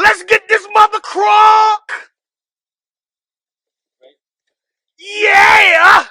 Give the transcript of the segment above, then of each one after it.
Let's get this mother crock. Yeah.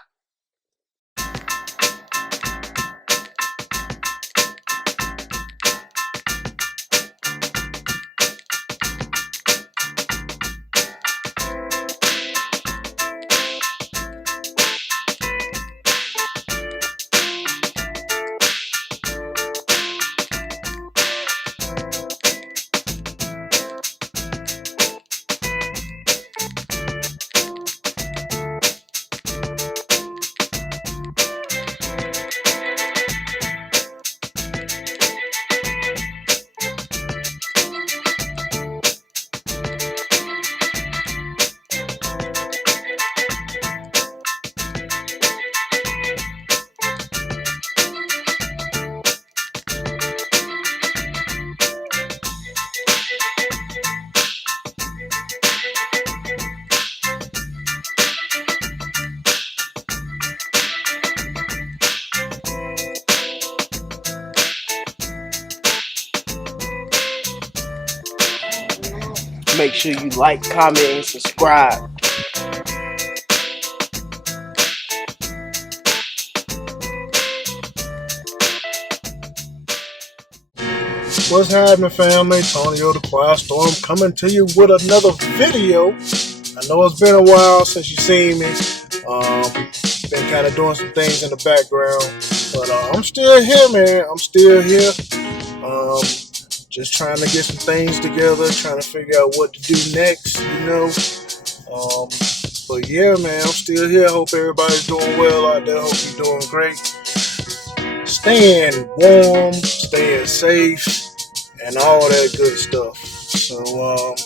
Make sure you like, comment, and subscribe. What's happening, family? Tonyo the Quiet Storm coming to you with another video. I know it's been a while since you've seen me. Been kind of doing some things in the background, but I'm still here, man. I'm still here. Just trying to get some things together, trying to figure out what to do next, you know. But yeah, man, I'm still here. Hope everybody's doing well out there. Hope you're doing great. Staying warm, staying safe, and all that good stuff. So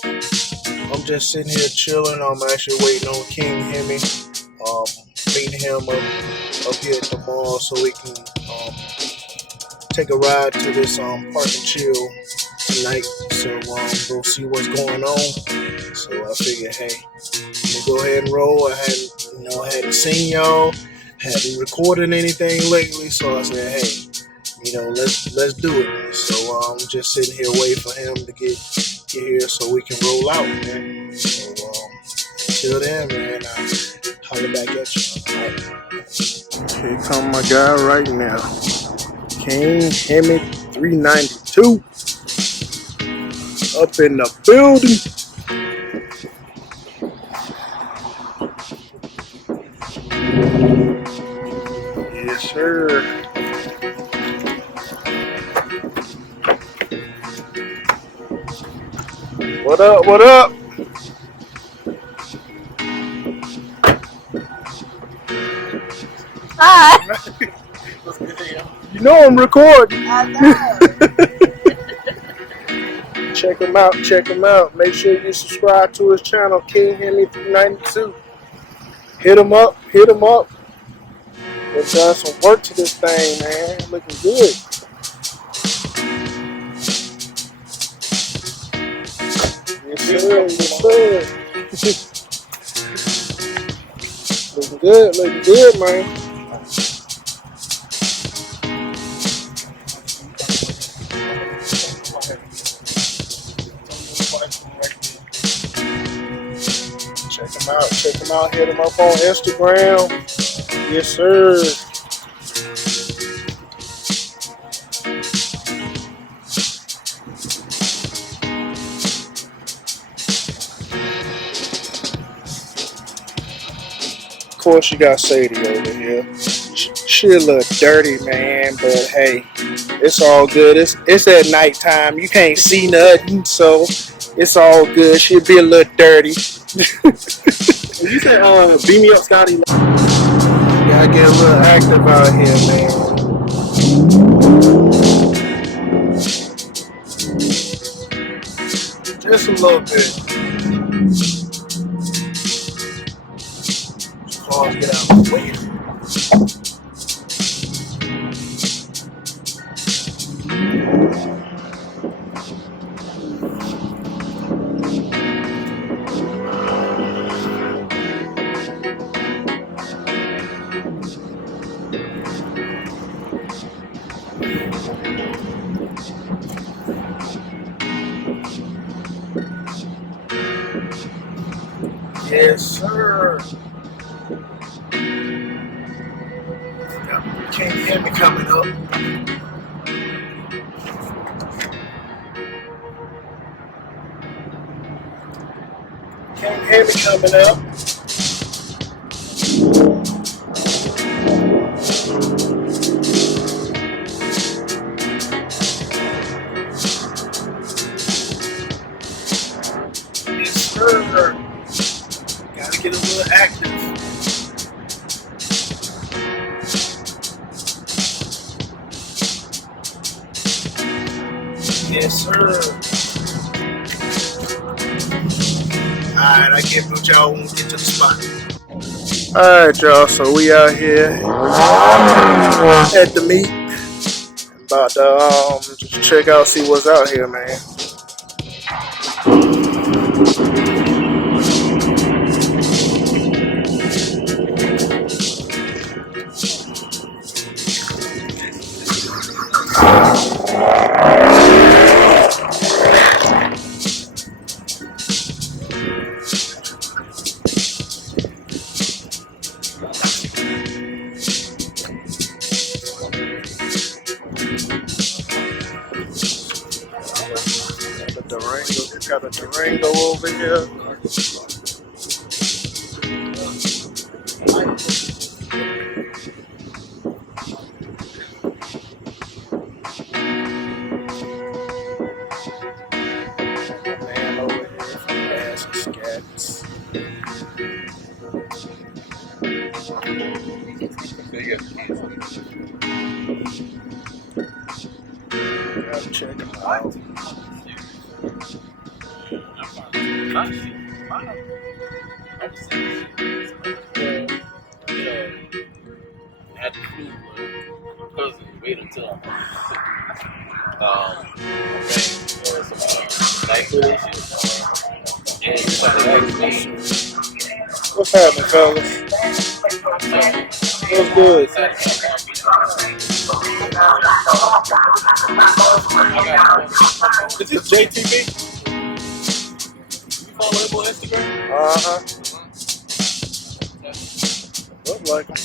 I'm just sitting here chilling. I'm actually waiting on King Hemi. Meeting him up here at the mall so we can take a ride to this park and chill tonight. So go see what's going on. So I figured, hey, let me go ahead and roll. I hadn't seen y'all, hadn't recorded anything lately, so I said, hey, let's do it. So I'm just sitting here waiting for him to get here so we can roll out, man. So until then, man, I'll holler back at you. All right. Here come my guy right now, King Hemi 392, up in the building. Yes, sir. What up? What up? Hi. You know I'm recording. I know. Check him out. Check him out. Make sure you subscribe to his channel, King Hemi 392. Hit him up. Hit him up. Let's add some work to this thing, man. Looking good. Yes, sir. Yes, sir. Looking good. Looking good, man. Check him out, hit him up on Instagram. Yes, sir. Of course, you got Sadie over here. She a little dirty, man, but hey, it's all good. It's at nighttime. You can't see nothing, so it's all good. She'll be a little dirty. You said, beat me up, Scotty. Gotta get a little active out here, man. Just a little bit. Just get out of the way. Yes, sir. King Hemi coming up. King Hemi coming up. Yes, sir. Gotta get a little active. Yes, sir. Alright, I get what y'all want to get to the spot. Alright, y'all, so we out here at the meet. About to just check out, see what's out here, man. Got a Durango over here. Man over here from Gas and Scats. Gotta check them out. Had to do because wait until night issues and What's happening, fellas? What's good? Is this JTV? You follow him on Instagram? Look like him.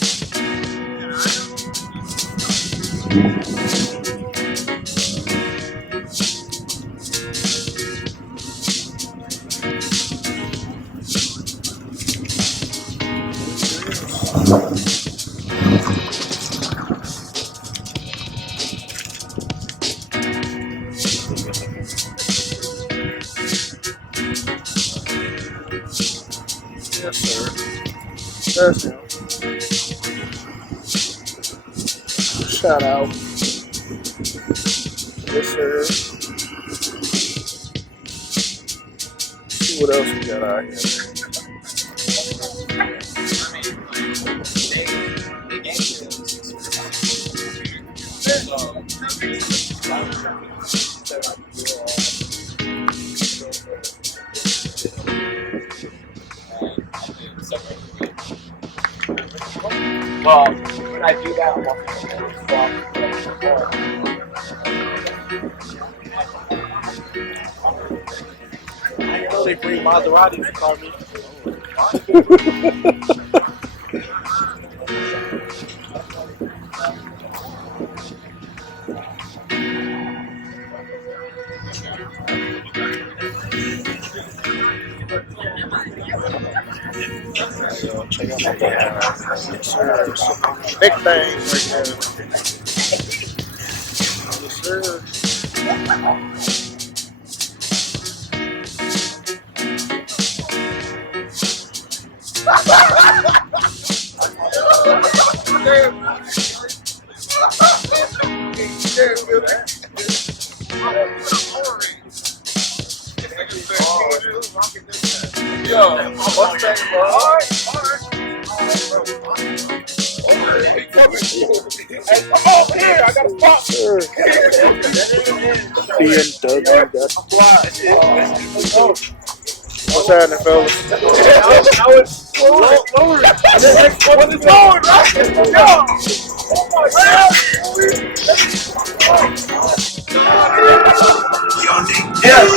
Yes, sir. There's him. Shout out. Yes, sir. See what else we got out here. Well, when I do that, I'm I know they bring Maserati to call me. Check out my guy. Yes, sir. Big things right there. Yes, sir. Yo, what's that, bro? Hey, come over here. I got a spot. BMW. What's happening, fellas? I was lowering. What's it going, right? Yo! Yes.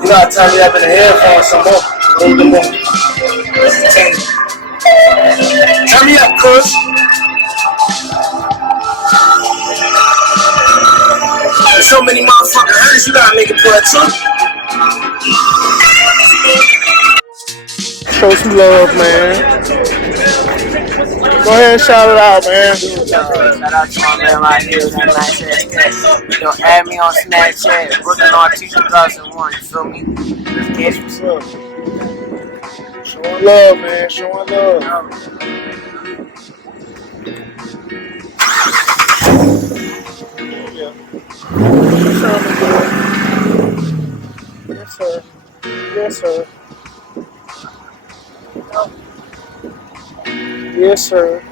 You gotta tell me up in the headphones some more. Roll them up. Turn me up, cuz. So many motherfucking hurts, you gotta make it part two. Show some love, man. Go ahead and shout it out, man. Shout out to my man right here with that nice ass text. Yo, add me on Snapchat, Brooklyn RT 2001. You feel me? Let's get it. What's up? Showing love, man. Showing love. Yeah. Yes, sir. Yes, sir. Yes, sir.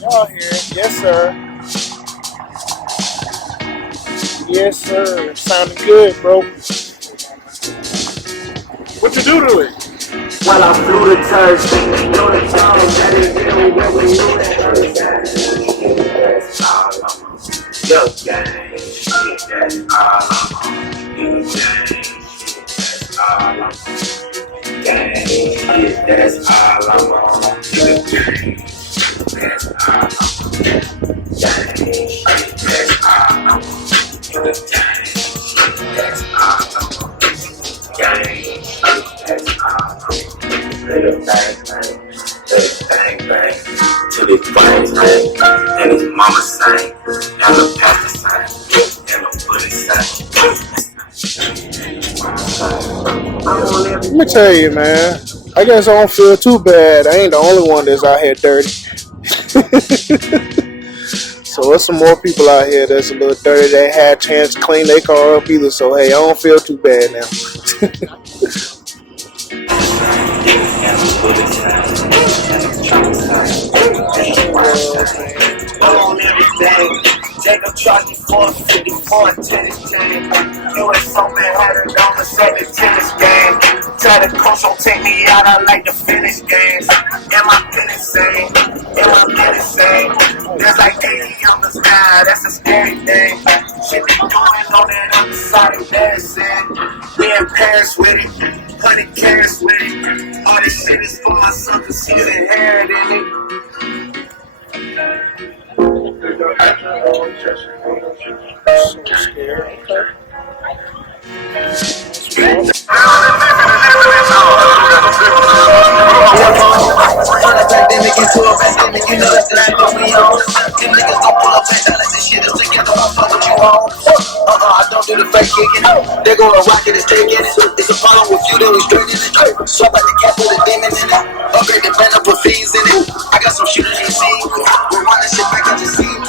Y'all here? Yes, sir. Yes, sir. Sounding good, bro. What you do to it? Well, I flew the turf, you know the song, that is really what we knew that that's all I'm on. Yo, gang, shit, that's all I'm on. You gang, shit, that's all I'm on. Gang, shit, that's all I'm on. You gang, shit, that's all I'm on. Gang, shit, that's all I'm on. You gang, shit, that's all I'm on. Gang, shit, that's all I'm on. Little bang bang, to the brains bang, and his mama sang, and the pastor sang, and the bully sang. Let me tell you, man. I guess I don't feel too bad. I ain't the only one that's out here dirty. So there's some more people out here that's a little dirty that had a chance to clean their car up either. So hey, I don't feel too bad now. On everything, Jacob charged me $450 for a tennis chain. US Open had it on the second tennis game. Try to coach, don't take me out, I like to finish games. Am I insane? Am I insane? There's like 80 on the sky, that's a scary thing. Shit be going on that other side of medicine. We in Paris with it, 100 carats with it. All this shit is for my son, cause he's inherited it. So scared. Turn a pandemic into a pandemic, you know that's the shit that we on. Them niggas gon' pull up and let this shit is together, I'll fuck what you on. I don't do the fake kicking. They go a rocket, it's taking it. It's a problem with you, then we straight in it. Swap like the cat with a demon in it. Upgrade the band up with fees in it. I got some shooters you see. We run this shit back, I just see it.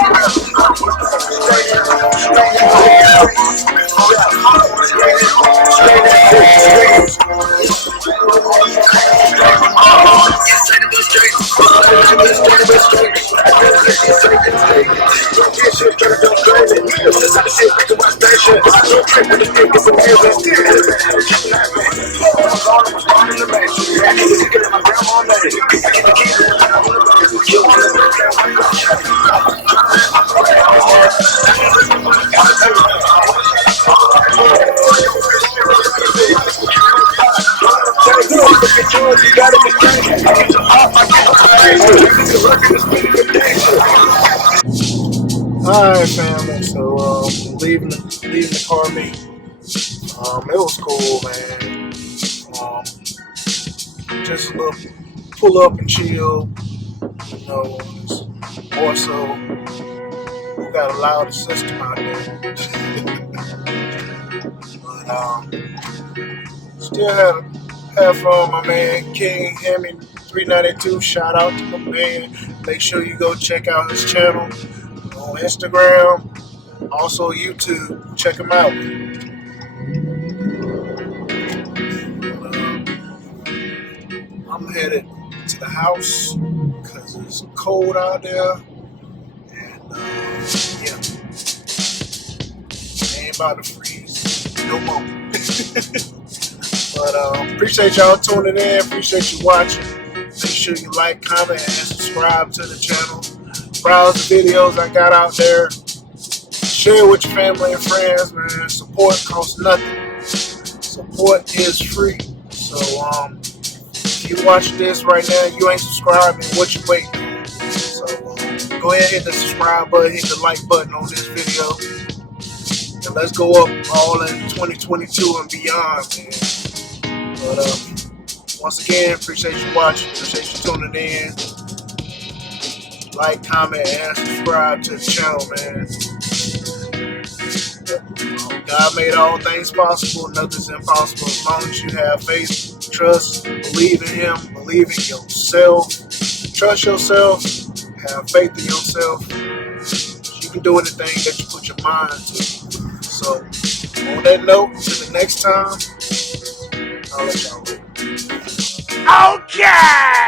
Alright, family. So, leaving the car meet. It was cool, man. Just a little pull up and chill. You know, more so, we got a louder system out there. But still have fun, my man. King Hemi 392. Shout out to my man. Make sure you go check out his channel on Instagram, also YouTube. Check him out. I'm headed to the house because it's cold out there, and yeah, I ain't about to freeze no more. But appreciate y'all tuning in. Appreciate you watching. Make sure you like, comment, and subscribe to the channel. Browse the videos I got out there. Share with your family and friends, man. Support costs nothing. Support is free. So, if you watch this right now, you ain't subscribing, what you waiting? So, go ahead and hit the subscribe button, hit the like button on this video. And let's go up all in 2022 and beyond, man. But, once again, appreciate you watching, appreciate you tuning in. Like, comment, and subscribe to the channel, man. God made all things possible. Nothing's impossible as long as you have faith, trust, believe in Him, believe in yourself, trust yourself, have faith in yourself. You can do anything that you put your mind to. So, on that note, until the next time, I'll let y'all go. Okay!